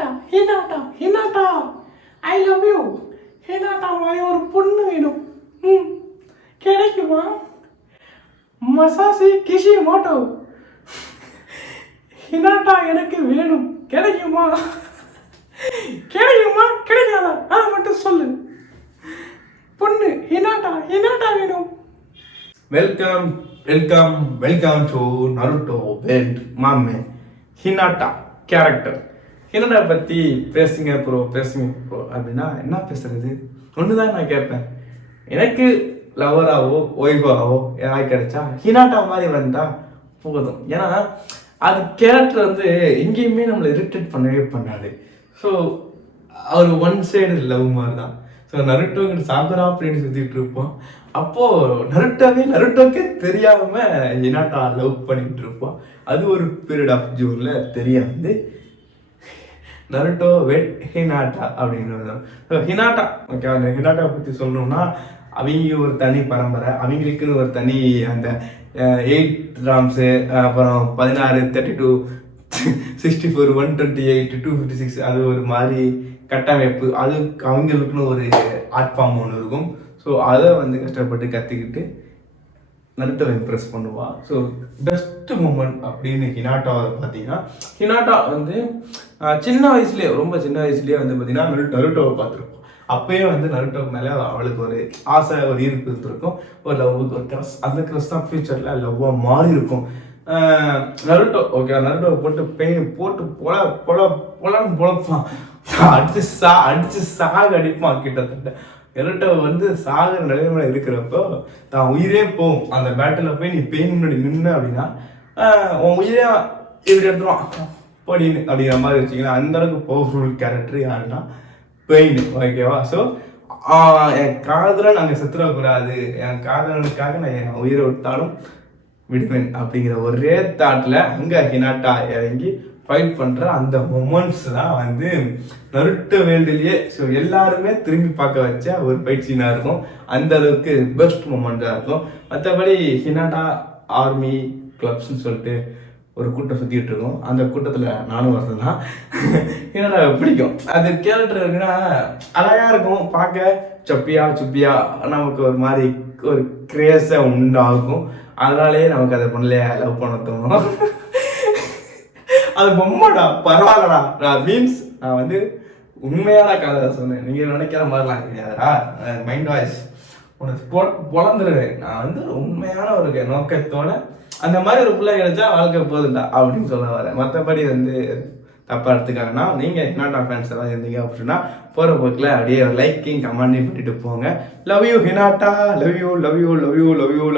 Hinata Hinata Hinata I love you. Hinata மாதிரி ஒரு பொண்ணு வேணும். கிடைக்குமா? மசாசி கிஷிமோட்டோ. ஹினாட்டா எனக்கு வேணும். கிடைக்குமா? கிடைக்குமா கிடைக்காதா அதை மட்டும் சொல்லு. பொண்ணு ஹினாட்டா ஹினாட்டா வேணும். Welcome welcome welcome to Naruto world மாமே. Hinata character. ஹினாட்டா பற்றி பேசுங்க ப்ரோ அப்படின்னா என்ன பேசுறது? ஒன்று தான் நான் கேட்பேன். எனக்கு லவராகவோ ஒய்ஃபாகவோ யாராவது கிடைச்சா ஹினாட்டா மாதிரி வந்தால் போதும். ஏன்னா அது கேரக்டர் வந்து எங்கேயுமே நம்மளை இரிட்டேட் பண்ணவே பண்ணாது. ஸோ அவர் ஒன் சைடு லவ் மாதிரி தான். ஸோ நருட்டோங்கிற சாகுரா அப்படின்னு சுற்றிட்டு இருப்போம். அப்போது நருட்டோக்கே தெரியாமல் ஹினாட்டா லவ் பண்ணிட்டு இருப்போம். அது ஒரு பீரியட் ஆஃப் ஜூனில் தெரிய வந்து நருட்டோ வெட் ஹினாட்டா அப்படின்னு. ஸோ ஹினாட்டா ஓகே, அந்த ஹினாட்டா பற்றி சொல்லணும்னா அவங்க ஒரு தனி பரம்பரை, அவங்களுக்குன்னு ஒரு தனி அந்த 8 ராம்ஸு, அப்புறம் 16, 32, 64, 128, 256 அது ஒரு மாதிரி கட்டமைப்பு. அது அவங்களுக்குன்னு ஒரு ஆர்ட் ஃபார்ம் ஒன்று இருக்கும். ஸோ அதை வந்து கஷ்டப்பட்டு கற்றுக்கிட்டு நருட்டோவை இம்ப்ரெஸ் பண்ணுவாள். ஸோ பெஸ்ட் மூமெண்ட் அப்படின்னு ஹினாட்டாவை பார்த்தீங்கன்னா, ஹினாட்டா வந்து ரொம்ப சின்ன வயசுலேயே வந்து பார்த்தீங்கன்னா நருட்டோவை பார்த்துருப்போம். அப்பயே வந்து நருட்டோவுக்கு மேலே அவளுக்கு ஒரு ஆசை, ஒரு ஈர்ப்பு இருந்திருக்கும், ஒரு லவ்வுக்கு ஒரு க்ரஸ். அந்த க்ரஸ் தான் ஃபியூச்சரில் லவ்வாக மாறி இருக்கும். நருட்டோ ஓகே, நருட்டோவை போட்டு பொலன்னு பொழப்பான், அடிச்சு சாக அடிப்பான். கிட்டத்தட்ட நருட்டோ வந்து சாகிற நிலைமையில இருக்கிறப்போ தான் உயிரே போகும். அந்த பேட்டில் போய் நீ பெயின் முன்னாடி நின்று அப்படின்னா உன் உயிரே இப்படி எடுத்துருவான் பொடின்னு அப்படிங்கிற மாதிரி வச்சிங்கன்னா, அந்த அளவுக்கு பவர்ஃபுல் கேரக்டர் யாருன்னா பெயின். ஓகேவா? ஸோ என் காதலன் அங்கே செத்துடக்கூடாது, என் காதலனுக்காக நான் என் உயிரை விட்டாலும் விடுவேன் அப்படிங்கிற ஒரே தாட்டில் அங்கே ஹினாட்டா இறங்கி ஃபைட் பண்ணுற அந்த மொமெண்ட்ஸ் தான் வந்து நருட்டோ வேர்ல்டுலேயே ஸோ எல்லாருமே திரும்பி பார்க்க வச்ச ஒரு ஃபைட் சீனாக இருக்கும். அந்த அளவுக்கு பெஸ்ட் மொமெண்ட்டாக இருக்கும். மற்றபடி ஹினாட்டா ஆர்மி கிளப்ஸ்ன்னு சொல்லிட்டு ஒரு கூட்டம் சுற்றிட்டு இருக்கோம். அந்த கூட்டத்தில் நானும் வரது தான். ஹினாட்டா பிடிக்கும். அது கேரக்டர் இருக்குன்னா அழகாக இருக்கும் பார்க்க, சுப்பியா நமக்கு ஒரு மாதிரி ஒரு கிரேஸை உண்டாகும். அதனாலேயே நமக்கு அதை பண்ணலையே லவ் பண்ண தோணும். அது பொம்மைடா, பரவாயில்லடா. நான் வந்து உண்மையான கதை சொன்னேன், நீங்கள் நினைக்கிற மாதிரிலாம் கிடையாதுடா. மைண்ட் வாய்ஸ் உனக்கு பொழந்துருவேன். நான் வந்து உண்மையான ஒரு நோக்கத்தோட அந்த மாதிரி ஒரு பிள்ளை கிடைச்சா வாழ்க்கை போதுண்டா அப்படின்னு சொல்ல வரேன். மற்றபடி வந்து தப்பாக எடுத்துக்காங்கன்னா, நீங்கள் ஹினாட்டா ஃபேன்ஸ் எல்லாம் இருந்தீங்க அப்படின்னா போகிற போக்கில் அப்படியே லைக்கிங் கமெண்டையும் பண்ணிட்டு போங்க. Love you Hinata, love you.